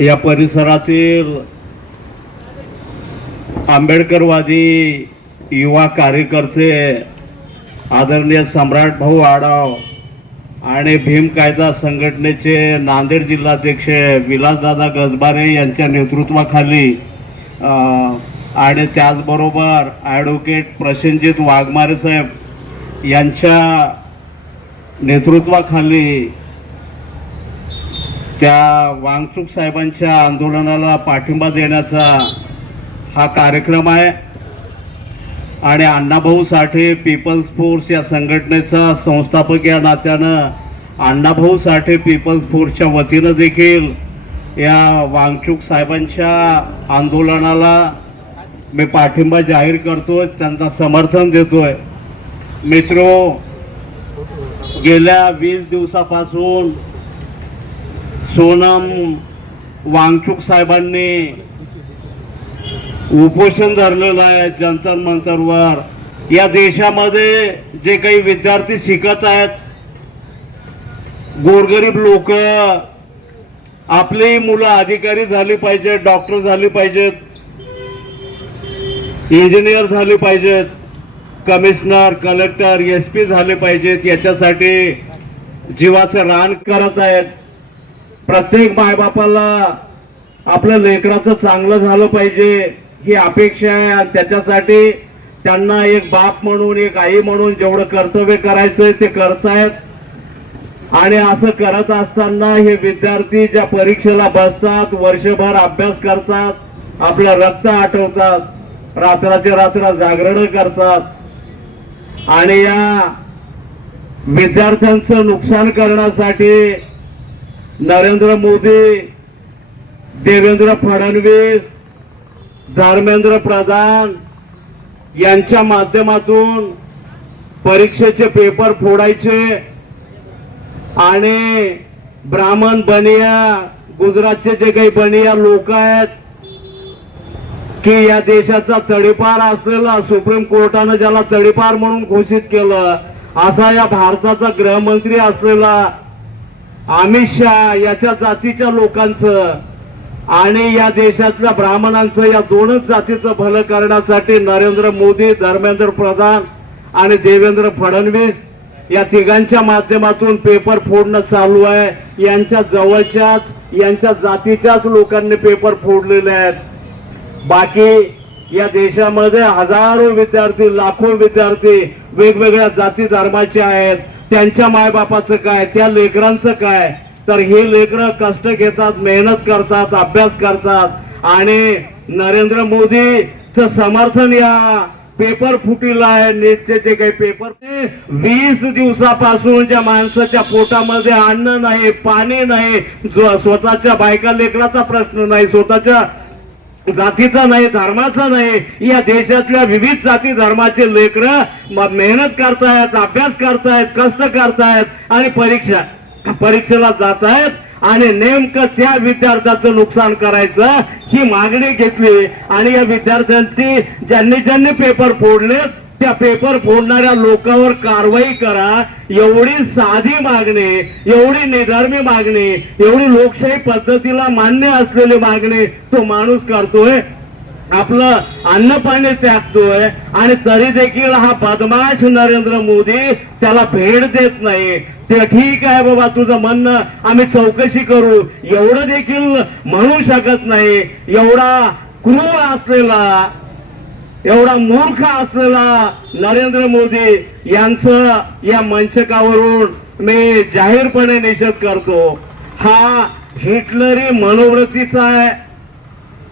या परिसरातील आंबेडकरवादी युवा कार्यकर्ते आदरणीय सम्राट भाऊ आढाव आणि भीम कायदा संघटनेचे नांदेड जिल्हाध्यक्ष विलासदादा गजबारे यांच्या नेतृत्वाखाली आणि त्याचबरोबर ॲडव्होकेट प्रसेनजित वाघमारे साहेब यांच्या नेतृत्वाखाली त्या वांगचूक साहेबांच्या आंदोलनाला पाठिंबा देण्याचा हा कार्यक्रम आहे। आणि अण्णाभाऊ साठे पीपल्स फोर्स या संघटनेचा संस्थापक या नात्यानं अण्णाभाऊ साठे पीपल्स फोर्सच्या वतीनं देखील या वांगचूक साहेबांच्या आंदोलनाला मी पाठिंबा जाहीर करतोय, त्यांना समर्थन देतोय। मित्रो, गेल्या 20 दिवसापासून सोनम वांगचूक साहेबांनी उपोषण धरलेलं आहे जंतर मंतरवर। या देशामध्ये जे काही विद्यार्थी शिकत आहेत, गोरगरीब लोक, आपली मुलं अधिकारी झाली पाहिजेत, डॉक्टर झाली पाहिजेत, इंजिनियर झाली पाहिजेत, कमिशनर, कलेक्टर, SP झाले पाहिजेत, याच्यासाठी जीवाचं रान करत आहेत। प्रत्येक मायबापाला आपल्या लेकराचं चांगलं झालं पाहिजे ही अपेक्षा आहे आणि त्याच्यासाठी त्यांना एक बाप म्हणून, एक आई म्हणून जेवढं कर्तव्य करायचंय ते करतायत। आणि असं करत असताना हे विद्यार्थी ज्या परीक्षेला बसतात, वर्षभर अभ्यास करतात, आपलं रक्त आटवतात, रात्राच्या रात्र जागरण करतात आणि या विद्यार्थ्यांचं नुकसान करण्यासाठी नरेंद्र मोदी, देवेंद्र फडणवीस, धर्मेंद्र प्रधान यांच्या माध्यमातून परीक्षेचे पेपर फोडायचे आणि ब्राह्मण बनिया, गुजरातचे जे काही बनिया लोक आहेत की या देशाचा तडीपार असलेला, सुप्रीम कोर्टाने ज्याला तडीपार म्हणून घोषित केलं, असा या भारताचा गृहमंत्री असलेला अमित शहा याच्या जातीच्या लोकांचं आणि या देशातल्या ब्राह्मणांचं, या दोनच जातीचं भलं करण्यासाठी नरेंद्र मोदी, धर्मेंद्र प्रधान आणि देवेंद्र फडणवीस या तिघांच्या माध्यमातून पेपर फोडणं चालू आहे। यांच्या जवळच्याच, यांच्या जातीच्याच लोकांनी पेपर फोडलेले आहेत। बाकी या देशामध्ये हजारो विद्यार्थी, लाखो विद्यार्थी वेगवेगळ्या जाती धर्माचे आहेत। त्यांच्या मायबापाचं काय, त्या लेकरांचं काय? तर हे लेकरं कष्ट घेतात, मेहनत करतात, अभ्यास करतात आणि नरेंद्र मोदीचं समर्थन या पेपर फुटीला आहे। नीटचे जे काही पेपर, ते 20 दिवसापासून ज्या माणसाच्या पोटामध्ये अन्न नाही, पाणी नाही, स्वतःच्या बायका लेकराचा प्रश्न नाही, स्वतःच्या जातीचा नाही, धर्माचा नाही, या देशातल्या विविध जाती धर्माचे लेकरं मेहनत करतायत, अभ्यास करतायत, कष्ट करतायत आणि परीक्षेला जात आहेत आणि नेमकं त्या विद्यार्थ्याचं नुकसान करायचं ही मागणी घेतली। आणि या विद्यार्थ्यांची ज्यांनी पेपर फोडले त्या पेपर फोडणाऱ्या लोकांवर कारवाई करा, एवढी साधी मागणी, एवढी निधर्मी मागणी, एवढी लोकशाही पद्धतीला मान्य असलेली मागणी तो माणूस करतोय, आपलं अन्न पाणी त्यागतोय आणि तरी देखील हा बदमाश नरेंद्र मोदी त्याला भेट देत नाही। ते ठीक आहे बाबा, तुझं म्हणणं आम्ही चौकशी करू, एवढं देखील म्हणू शकत नाही। एवढा क्रूर असलेला, एवढा मूर्ख असलेला नरेंद्र मोदी यांचं या मंचकावरून मी जाहीरपणे निषेध करतो। हा हिटलरी मनोवृत्तीचा आहे।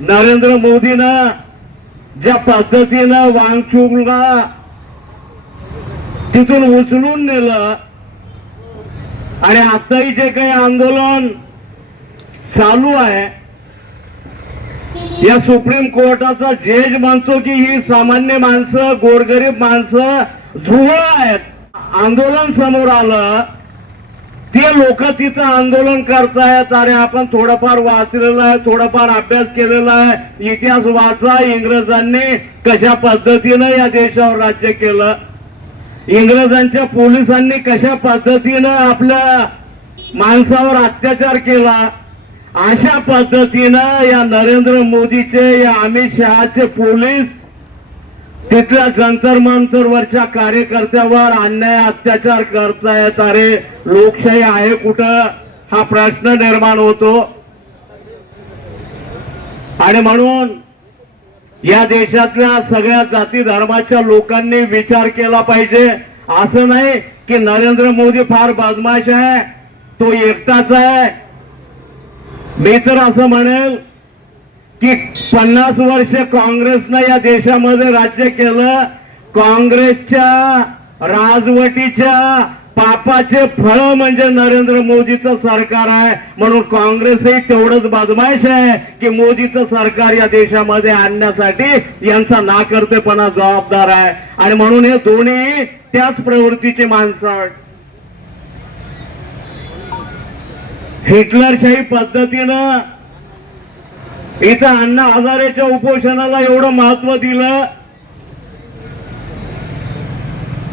नरेंद्र मोदीनं ज्या पद्धतीनं वांगचूकला तिथून उचलून नेलं आणि आताही जे काही आंदोलन चालू आहे, या सुप्रीम कोर्टाचा जज म्हणतो की ही सामान्य माणसं, गोरगरीब माणसं झुरळ आहेत। आंदोलन समोर आलं, ते लोक तिथं आंदोलन करतायत। अरे आपण थोडंफार वाचलेलं आहे, थोडंफार अभ्यास केलेला आहे, इतिहास वाचा, इंग्रजांनी कशा पद्धतीनं या देशावर राज्य केलं, इंग्रजांच्या पोलिसांनी कशा पद्धतीनं आपल्या माणसावर अत्याचार केला अशा पद्धतीनं या नरेंद्र मोदीचे, या अमित शहाचे पोलीस तिथल्या जंतर मंतरवरच्या कार्यकर्त्यावर अन्याय अत्याचार करतायत. अरे लोकशाही आहे कुठं, हा प्रश्न निर्माण होतो. आणि म्हणून या देशातल्या सगळ्या जाती धर्माच्या लोकांनी विचार केला पाहिजे. असं नाही की नरेंद्र मोदी फार बदमाश आहे, तो एकटाच आहे. मी तर असं म्हणेल की 50 वर्ष काँग्रेसनं या देशामध्ये राज्य केलं. काँग्रेसच्या राजवटीच्या पापाचे फळ म्हणजे नरेंद्र मोदीचं सरकार आहे. म्हणून काँग्रेसही तेवढंच बदमाश आहे की मोदीचं सरकार या देशामध्ये आणण्यासाठी यांचा नाकर्तेपणा जबाबदार आहे. आणि म्हणून हे दोन्ही त्याच प्रवृत्तीची माणसं आहेत. हिटलरशाही पद्धतीनं इथं अण्णा हजारेच्या उपोषणाला एवढं महत्व दिलं.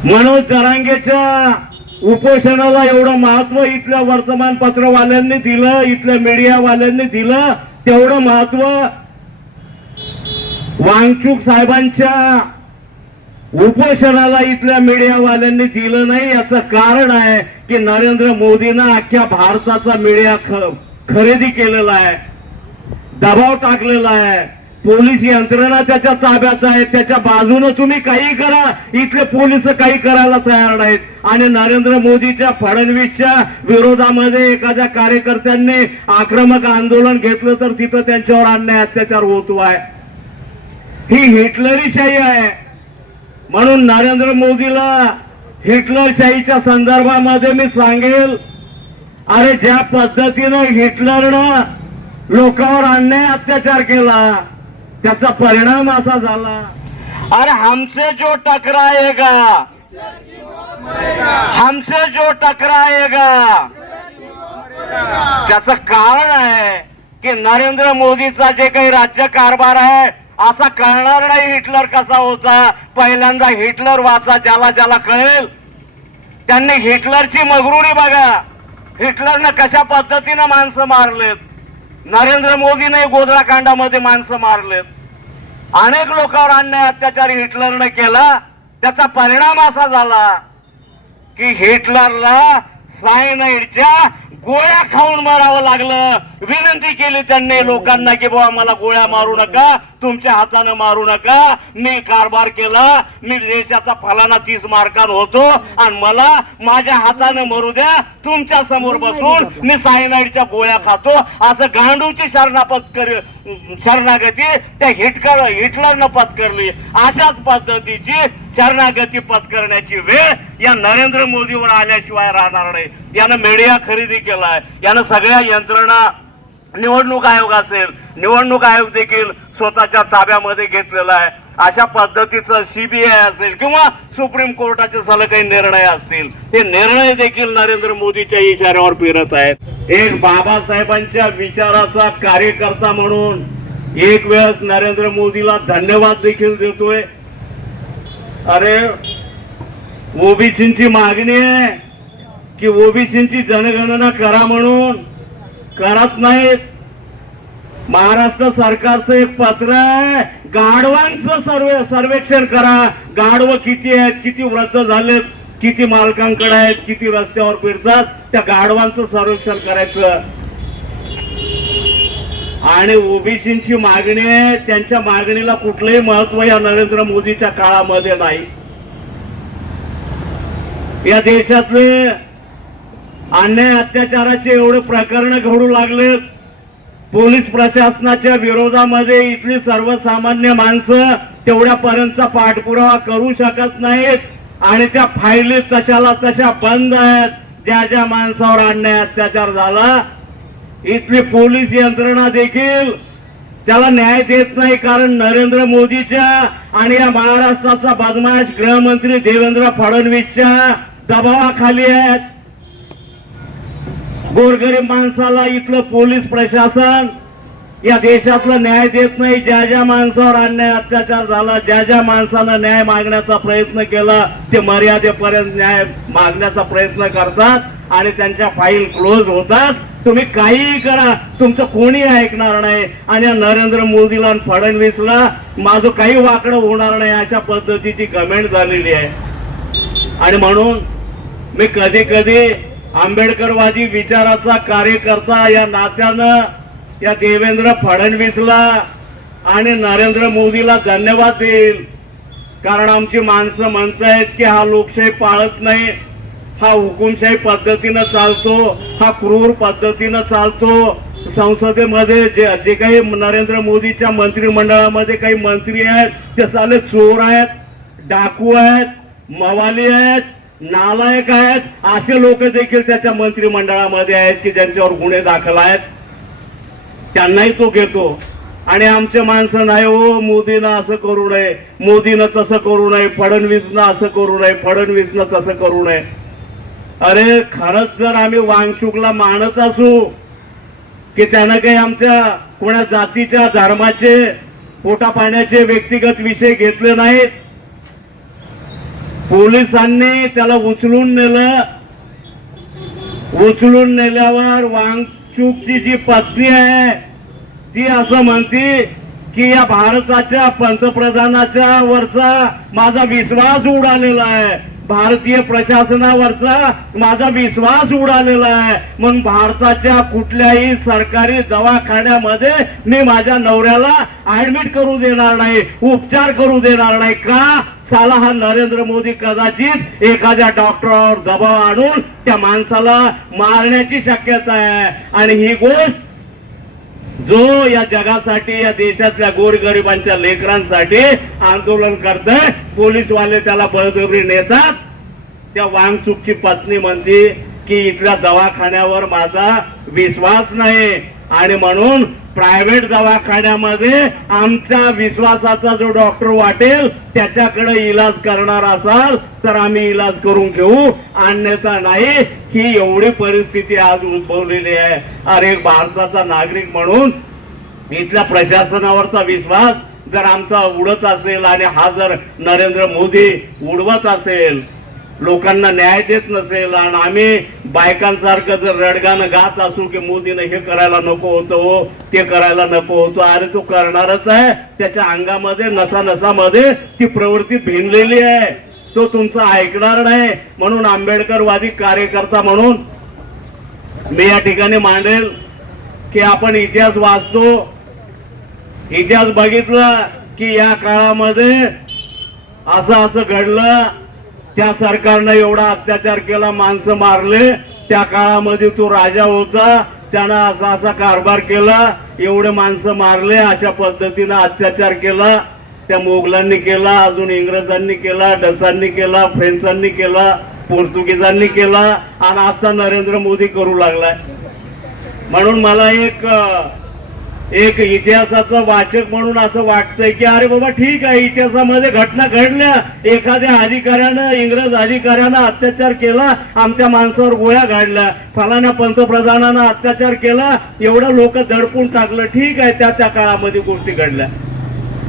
मनोज जरांगेच्या उपोषणाला एवढं महत्व इथल्या वर्तमानपत्रवाल्यांनी दिलं, इथल्या मीडियावाल्यांनी दिलं. तेवढं महत्व वांगचूक साहेबांच्या उपोषणाला इथल्या मीडियावाल्यांनी दिलं नाही. याचं कारण आहे की नरेंद्र मोदींना अख्ख्या भारताचा मीडिया खरेदी केलेला आहे, दबाव टाकलेला आहे. पोलीस यंत्रणा त्याच्या ताब्यात आहे, त्याच्या बाजूने तुम्ही काही करा, इथले पोलीस काही करायला तयार नाहीत. आणि नरेंद्र मोदीच्या, फडणवीसच्या विरोधामध्ये एखाद्या कार्यकर्त्यांनी आक्रमक आंदोलन घेतलं तर तिथं त्यांच्यावर अन्याय अत्याचार होतो आहे. ही हिटलरीशाही आहे. म्हणून नरेंद्र मोदीला हिटलरशाहीच्या संदर्भामध्ये मी सांगेल, अरे ज्या पद्धतीनं हिटलरनं लोकांवर अन्याय अत्याचार केला त्याचा परिणाम असा झाला, अरे हमसे जो टकराएगा, हमसे जो टकराएगा, त्याचं कारण आहे की नरेंद्र मोदीचा जे काही राज्य कारभार आहे असा कळणार नाही हिटलर कसा होता. पहिल्यांदा हिटलर वाचा, ज्याला ज्याला कळेल त्यांनी हिटलरची मगरुरी बघा. हिटलरनं कशा पद्धतीनं माणसं मारलेत, नरेंद्र मोदीने गोधराकांडामध्ये माणसं मारलेत. अनेक लोकांवर अन्याय अत्याचार हिटलरने केला. त्याचा परिणाम असा झाला की हिटलरला सायनाईडच्या गोळ्या खाऊन मारावं लागलं. विनंती केली त्यांनी लोकांना की बाबा मला गोळ्या मारू नका, तुमच्या हाताने मारू नका, मी कारभार केला, मी देशाचा फलाना 30 मार्कांवर होतो आणि मला माझ्या हाताने मरू द्या, तुमच्या समोर बसून मी सायनाईडच्या गोळ्या खातो. असं गांडूची शरणागती त्या हिटलरनं पत्करली. अशाच पद्धतीची शरणागती पत्करण्याची वेळ या नरेंद्र मोदीवर आल्याशिवाय राहणार नाही. यानं मीडिया खरेदी केलाय, यानं सगळ्या यंत्रणा, निवडणूक आयोग असेल, निवडणूक आयोग देखील स्वतःच्या ताब्यामध्ये घेतलेला आहे. अशा पद्धतीचं सीबीआय असेल किंवा सुप्रीम कोर्टाचे सलग काही निर्णय असतील, हे निर्णय देखील नरेंद्र मोदीच्या इशाऱ्यावर फिरत आहेत. एक बाबासाहेबांच्या विचाराचा कार्यकर्ता म्हणून एक वेळेस नरेंद्र मोदीला धन्यवाद देखील देतोय. अरे ओबीसींची मागणी आहे की ओबीसींची जनगणना करा म्हणून, करत नाहीत. महाराष्ट्र सरकारचं एक पत्र आहे, गाढवांचं सर्वेक्षण करा. गाढवं किती आहेत, किती वृद्ध झालेत, किती मालकांकडे आहेत, किती रस्त्यावर फिरतात, त्या गाढवांचं सर्वेक्षण करायचं. आणि ओबीसींची मागणी आहे, त्यांच्या मागणीला कुठलंही महत्व या नरेंद्र मोदीच्या काळामध्ये नाही. या देशातले अन्याय अत्याचाराचे एवढे प्रकरण घडू लागलेत. पोलीस प्रशासनाच्या विरोधामध्ये इथली सर्वसामान्य माणसं तेवढ्यापर्यंतचा पाठपुरावा करू शकत नाहीत आणि त्या फायली तशाला तशा बंद आहेत. ज्या ज्या माणसावर अन्याय अत्याचार झाला इथली पोलीस यंत्रणा देखील त्याला न्याय देत नाही. कारण नरेंद्र मोदीच्या आणि या महाराष्ट्राचा बदमाश गृहमंत्री देवेंद्र फडणवीसच्या दबावाखाली आहेत. गोरगरीब माणसाला इथलं पोलीस प्रशासन या देशातलं न्याय देत नाही. ज्या ज्या माणसावर अन्याय अत्याचार झाला, ज्या ज्या माणसानं न्याय मागण्याचा प्रयत्न केला ते मर्यादेपर्यंत न्याय मागण्याचा प्रयत्न करतात आणि त्यांच्या फाईल क्लोज होतात. तुम्ही काहीही करा, तुमचं कोणी ऐकणार नाही. आणि या नरेंद्र मोदीला आणि फडणवीसला माझं काही वाकडं होणार नाही अशा पद्धतीची कमेंट झालेली आहे. आणि म्हणून मी कधी कधी आंबेडकरवादी विचाराचा कार्यकर्ता या नात्यानं या देवेंद्र फडणवीसला आणि नरेंद्र मोदीला धन्यवाद देईल. कारण आमची माणसं म्हणतायत की हा लोकशाही पाळत नाही, हा हुकुमशाही पद्धतीनं चालतो, हा क्रूर पद्धतीनं चालतो. संसदेमध्ये जे काही नरेंद्र मोदीच्या मंत्रिमंडळामध्ये काही मंत्री आहेत ते साले चोर आहेत, डाकू आहेत, मवाली आहेत, नालायक आहेत. असे लोक देखील त्याच्या मंत्रिमंडळामध्ये आहेत की ज्यांच्यावर गुन्हे दाखल आहेत. त्यांनाही तो घेतो. आणि आमचे माणसं नाही हो, मोदीनं असं करू नये, मोदीनं तसं करू नये, फडणवीसनं असं करू नये, फडणवीसनं तसं करू नये. अरे खरंच जर आम्ही वांगचुकला मानत असू की त्यानं काही आमच्या कोणा जातीच्या धर्माचे पोटापाण्याचे व्यक्तिगत विषय घेतले नाहीत, पोलिसांनी त्याला उचलून नेलं. उचलून नेल्यावर वांगचूकची जी पत्नी आहे ती असं म्हणते की या भारताच्या पंतप्रधानाच्या वरचा माझा विश्वास उडालेला आहे, भारतीय प्रशासनावरचा माझा विश्वास उडालेला आहे. मग भारताच्या कुठल्याही सरकारी दवाखान्यामध्ये मी माझ्या नवऱ्याला ऍडमिट करू देणार नाही, उपचार करू देणार नाही. का? साला हा नरेंद्र मोदी कदाचित एखाद्या डॉक्टरावर दबाव आणून त्या माणसाला मारण्याची शक्यता आहे. आणि ही गोष्ट जो या जगासाठी, या देशातल्या गोरगरिबांच्या लेकरांसाठी आंदोलन करतोय, पोलीसवाले त्याला बळजबरी नेतात. त्या वांगचूकची पत्नी म्हणते की इथल्या दवाखान्यावर माझा विश्वास नाही आणि म्हणून प्रायव्हेट दवाखान्यामध्ये आमच्या विश्वासाचा जो डॉक्टर वाटेल त्याच्याकडे इलाज करणार असाल तर आम्ही इलाज करून घेऊ, अन्यथा नाही. ही एवढी परिस्थिती आज उद्भवलेली आहे. अरे भारताचा नागरिक म्हणून इथल्या प्रशासनावरचा विश्वास जर आमचा उडत असेल आणि हा जर नरेंद्र मोदी उडवत असेल, लोकांना न्याय देत नसेल आणि आम्ही बायकांसारखं जर रडगाणं गात असू की मोदीने हे करायला नको होतं हो, ते करायला नको होतं, अरे तो करणारच आहे. त्याच्या अंगामध्ये नसानसामध्ये ती प्रवृत्ती भिनलेली आहे. तो तुमचं ऐकणार नाही. म्हणून आंबेडकरवादी कार्यकर्ता म्हणून मी या ठिकाणी मांडेल की आपण इतिहास वाचतो, इतिहास बघितला की या काळामध्ये असं असं घडलं, त्या सरकारनं एवढा अत्याचार केला, माणसं मारले, त्या काळामध्ये तो राजा होता, त्यानं असा असा कारभार केला, एवढे माणसं मारले, अशा पद्धतीनं अत्याचार केला. त्या मोगलांनी केला, अजून इंग्रजांनी केला, डचांनी केला, फ्रेंचांनी केला, पोर्तुगीजांनी केला आणि आता नरेंद्र मोदी करू लागलाय. म्हणून मला एक इतिहासाचा वाचक म्हणून असं वाटतंय की अरे बाबा ठीक आहे, इतिहासामध्ये घटना घडल्या, एखाद्या अधिकाऱ्यानं, इंग्रज अधिकाऱ्यानं अत्याचार केला, आमच्या माणसावर गोळ्या घाडल्या, फलाण्या पंतप्रधानानं अत्याचार केला, एवढं लोक दडपून टाकलं, ठीक आहे, त्या काळामध्ये गोष्टी घडल्या.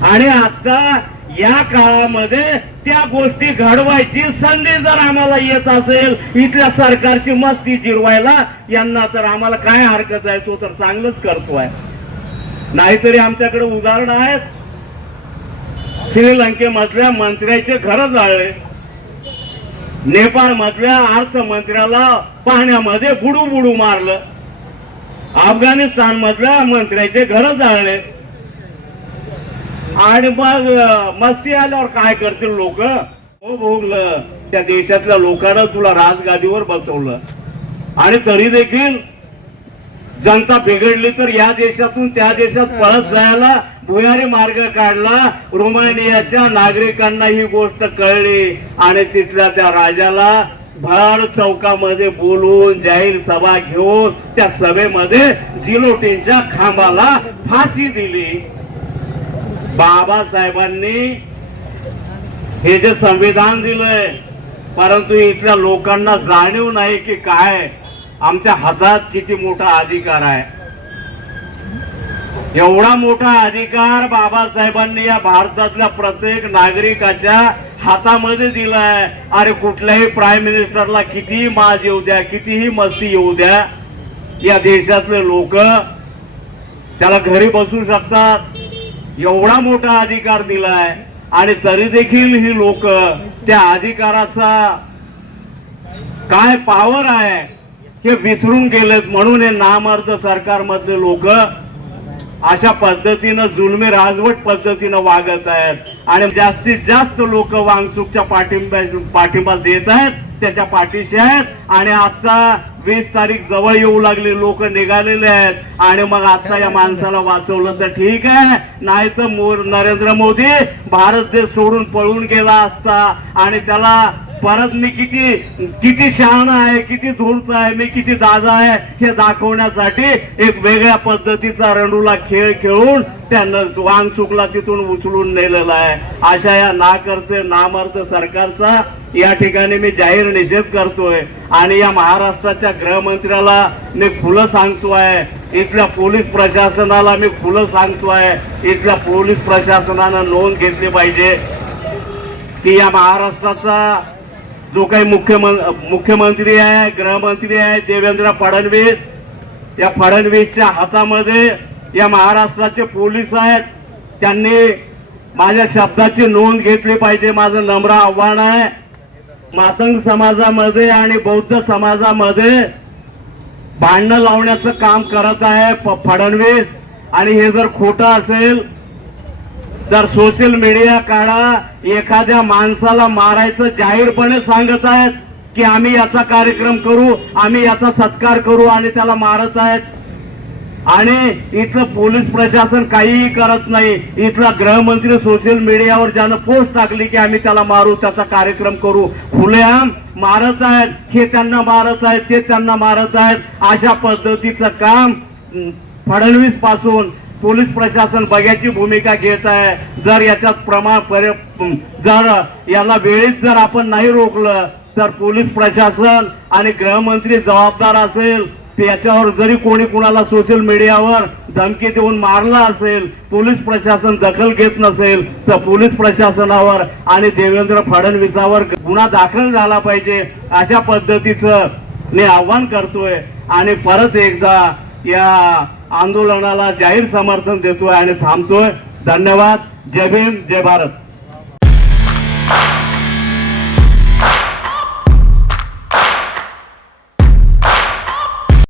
आणि आता या काळामध्ये त्या गोष्टी घडवायची संधी जर आम्हाला येत असेल इथल्या सरकारची मस्ती जिरवायला, यांना तर आम्हाला काय हरकत आहे, तो तर चांगलंच करतोय. नाहीतरी आमच्याकडे उदाहरण आहेत. श्रीलंकेमधल्या मंत्र्याचे घर जाळले, नेपाळ मधल्या अर्थमंत्र्याला पाण्यामध्ये बुडू बुडू मारलं, अफगाणिस्तान मधल्या मंत्र्याचे घर जाळले. आणि मग मस्ती आल्यावर काय करतील लोक? हो भोगलं, त्या देशातल्या लोकांना तुला राजगादीवर बसवलं आणि तरी देखील जनता बिघडली तर या देशातून त्या देशात पळत जायला भुयारी मार्ग काढला. रोमानियाच्या नागरिकांना ही गोष्ट कळली आणि तिथल्या त्या राजाला भर चौकामध्ये बोलून जाहीर सभा घेऊन त्या सभेमध्ये जिलोटींच्या खांबाला फाशी दिली. बाबासाहेबांनी हे जे संविधान दिलंय, परंतु इथल्या लोकांना जाणीव नाही की काय आमच्या हातात किती मोठा अधिकार आहे. एवढा मोठा अधिकार बाबासाहेबांनी या भारतातल्या प्रत्येक नागरिकाच्या हातामध्ये दिलाय. अरे कुठल्याही प्राईम मिनिस्टरला कितीही माज येऊ द्या, कितीही मस्ती येऊ द्या, या देशातले लोक त्याला घरी बसू शकतात एवढा मोठा अधिकार दिलाय. आणि तरी देखील ही लोक त्या अधिकाराचा काय पॉवर आहे हे विसरून गेलेत. म्हणून हे नामर्द सरकारमधले लोक अशा पद्धतीनं जुलमी राजवट पद्धतीनं वागत आहेत. आणि जास्तीत जास्त लोक वांगचूकच्या पाठिंबा देत आहेत, त्याच्या पाठीशी आहेत. आणि आता 20 तारीख जवळ येऊ लागली, लोक निघालेले आहेत. आणि मग आता या माणसाला वाचवलं तर ठीक आहे, नाही तर नरेंद्र मोदी भारत देश सोडून पळून गेला असता. आणि त्याला परत मी किती शहाणा आहे, किती धूर्त आहे, मी किती दादा आहे हे दाखवण्यासाठी एक वेगळ्या पद्धतीचा रणुला खेळ खेळून त्यानं वांगचुकला तिथून उचलून नेलेला आहे. अशा या नामर्द सरकारचा या ठिकाणी मी जाहीर निषेध करतोय. आणि या महाराष्ट्राच्या गृहमंत्र्याला मी खुलं सांगतोय, इथल्या पोलीस प्रशासनाला मी खुलं सांगतोय, इथल्या पोलीस प्रशासनानं नोंद घेतली पाहिजे की या महाराष्ट्राचा जो काही मुख्यमंत्री आहे, गृहमंत्री आहे देवेंद्र फडणवीस, या फडणवीसच्या हातामध्ये या महाराष्ट्राचे पोलीस आहेत. त्यांनी माझ्या शब्दाची नोंद घेतली पाहिजे. माझं नम्र आव्हान आहे. मातंग समाजामध्ये आणि बौद्ध समाजामध्ये भांडणं लावण्याचं काम करत आहे फडणवीस. आणि हे जर खोटं असेल तर सोशल मीडिया काढा. एखाद्या माणसाला मारायचं जाहीरपणे सांगत आहेत की आम्ही याचा कार्यक्रम करू, आम्ही याचा सत्कार करू, आणि त्याला मारत आहेत. आणि इथलं पोलीस प्रशासन काहीही करत नाही. इथला गृहमंत्री सोशल मीडियावर ज्यानं पोस्ट टाकली की आम्ही त्याला मारू, त्याचा कार्यक्रम करू, खुलेआम मारत आहेत. हे त्यांना मारत आहेत, ते त्यांना मारत आहेत. अशा पद्धतीचं काम फडणवीस पासून पोलीस प्रशासन बघ्याची भूमिका घेत आहे. जर याच्यात जर याला वेळीच जर आपण नाही रोखलं तर पोलीस प्रशासन आणि गृहमंत्री जबाबदार असेल. त्याच्यावर जरी कोणी कुणाला सोशल मीडियावर धमकी देऊन मारला असेल, पोलीस प्रशासन दखल घेत नसेल तर पोलीस प्रशासनावर आणि देवेंद्र फडणवीसावर गुन्हा दाखल झाला पाहिजे. अशा पद्धतीचं मी आव्हान करतोय. आणि परत एकदा या आंदोलनाला जाहीर समर्थन देतोय आणि थांबतोय. धन्यवाद. जय भीम, जय भारत.